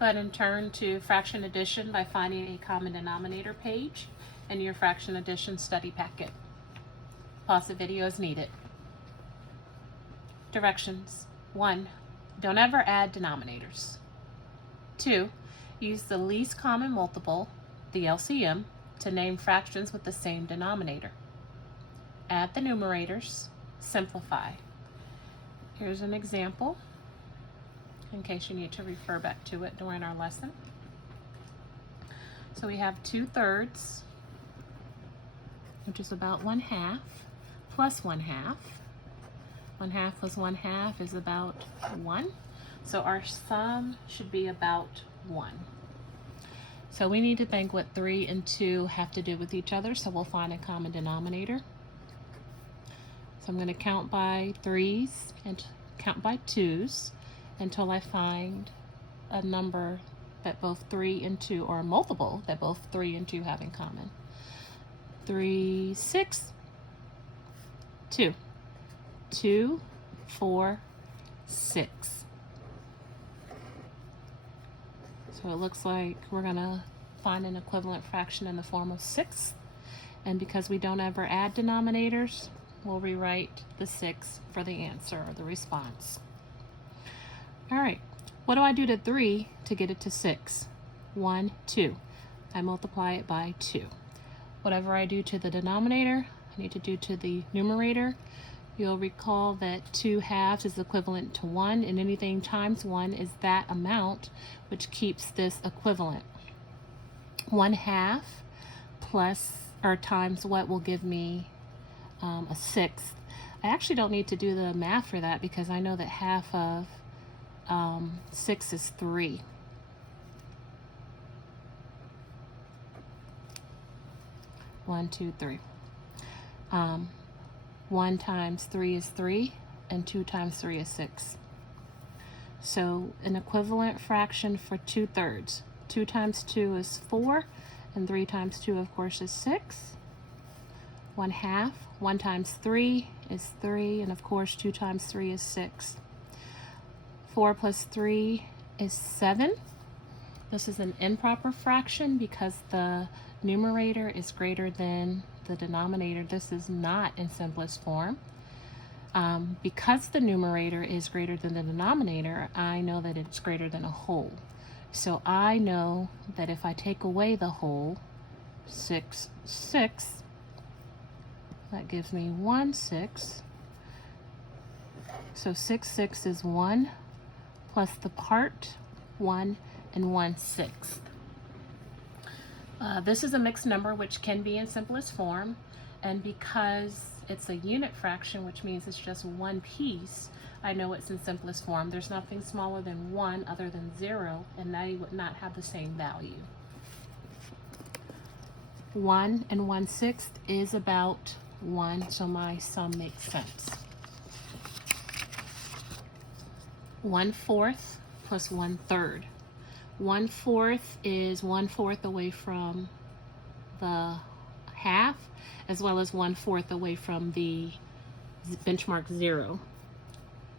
Go ahead and turn to fraction addition by finding a common denominator page in your fraction addition study packet. Pause the video as needed. Directions. 1. Don't ever add denominators. 2. Use the least common multiple, the LCM, to name fractions with the same denominator. Add the numerators. Simplify. Here's an example in case you need to refer back to it during our lesson. So we have 2/3, which is about 1/2, plus 1/2. 1/2 plus 1/2 is about 1. So our sum should be about 1. So we need to think what 3 and 2 have to do with each other, so we'll find a common denominator. So I'm going to count by 3s and count by 2s until I find a number that both 3 and 2, or a multiple that both 3 and 2 have in common. 3, 6, 2. 2, 4, 6. So it looks like we're going to find an equivalent fraction in the form of 6. And because we don't ever add denominators, we'll rewrite the 6 for the answer or the response. All right, what do I do to 3 to get it to 6? 1, 2. I multiply it by 2. Whatever I do to the denominator, I need to do to the numerator. You'll recall that 2/2 is equivalent to 1, and anything times 1 is that amount, which keeps this equivalent. 1/2 plus or times what will give me a 1/6. I actually don't need to do the math for that because I know that half of 6 is 3. One, two, 3. 1 times 3 is 3, and 2 times 3 is 6. So an equivalent fraction for 2/3. 2 times 2 is 4, and 3 times 2, of course, is 6. 1/2. 1 times 3 is 3, and of course 2 times 3 is 6. 4 plus 3 is 7. This is an improper fraction because the numerator is greater than the denominator. This is not in simplest form. Because the numerator is greater than the denominator, I know that it's greater than a whole. So I know that if I take away the whole, 6, 6, that gives me 1/6. So 6, 6 is 1 plus the part 1 and 1/6. This is a mixed number which can be in simplest form, and because it's a unit fraction, which means it's just one piece, I know it's in simplest form. There's nothing smaller than 1 other than 0, and they would not have the same value. 1 and 1/6 is about 1, so my sum makes sense. 1/4 plus 1/3. 1/4 is 1/4 away from the half, as well as 1/4 away from the benchmark 0.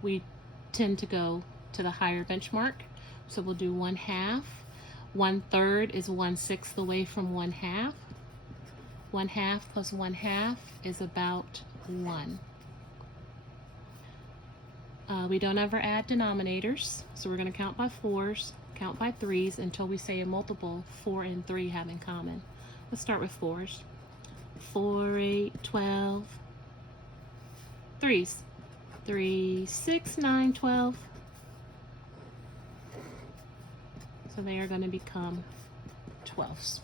We tend to go to the higher benchmark, so we'll do 1/2. 1/3 is 1/6 away from 1/2. 1/2 plus 1/2 is about 1. We don't ever add denominators, so we're going to count by 4s, count by 3s until we say a multiple 4 and 3 have in common. Let's start with 4s. 4, 8, 12. 3s. 3, 6, 9, 12. So they are going to become 12s.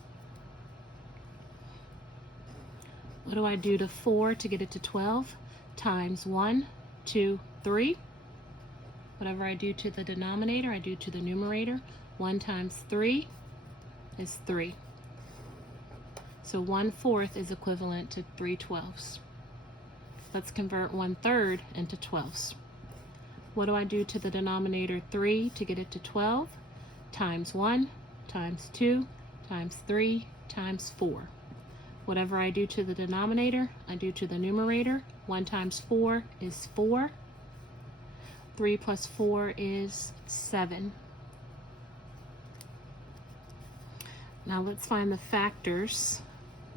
What do I do to 4 to get it to 12? Times 1, 2, 3. Whatever I do to the denominator, I do to the numerator. 1 times 3 is 3. So 1/4 is equivalent to 3/12. Let's convert 1/3 into 12s. What do I do to the denominator 3 to get it to 12? Times 1, times 2, times 3, times 4. Whatever I do to the denominator, I do to the numerator. 1 times 4 is 4. 3 plus 4 is 7. Now let's find the factors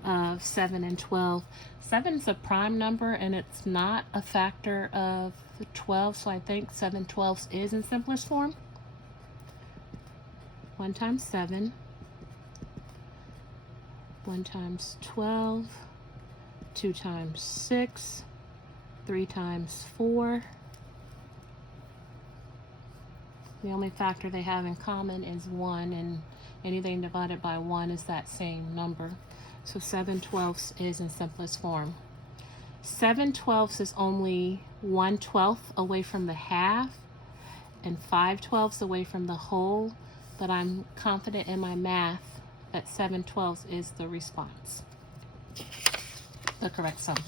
of 7 and 12. 7 is a prime number and it's not a factor of 12, so I think 7/12 is in simplest form. 1 times 7, 1 times 12, 2 times 6, 3 times 4. The only factor they have in common is 1, and anything divided by 1 is that same number. So 7/12 is in simplest form. 7/12 is only 1/12 away from the half and 5/12 away from the whole, but I'm confident in my math that 7/12 is the response, the correct sum.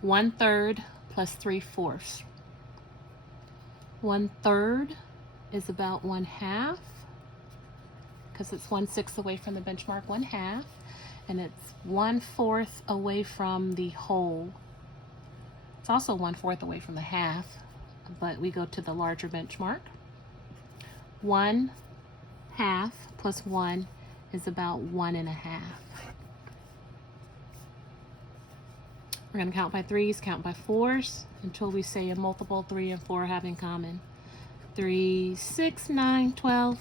1/3 plus 3/4. 1/3 is about 1/2, because it's 1/6 away from the benchmark, 1/2, and it's 1/4 away from the whole. It's also 1/4 away from the half, but we go to the larger benchmark. 1/2 plus 1 is about 1.5. We're going to count by 3s, count by 4s, until we say a multiple 3 and 4 have in common. 3, 6, 9, 12.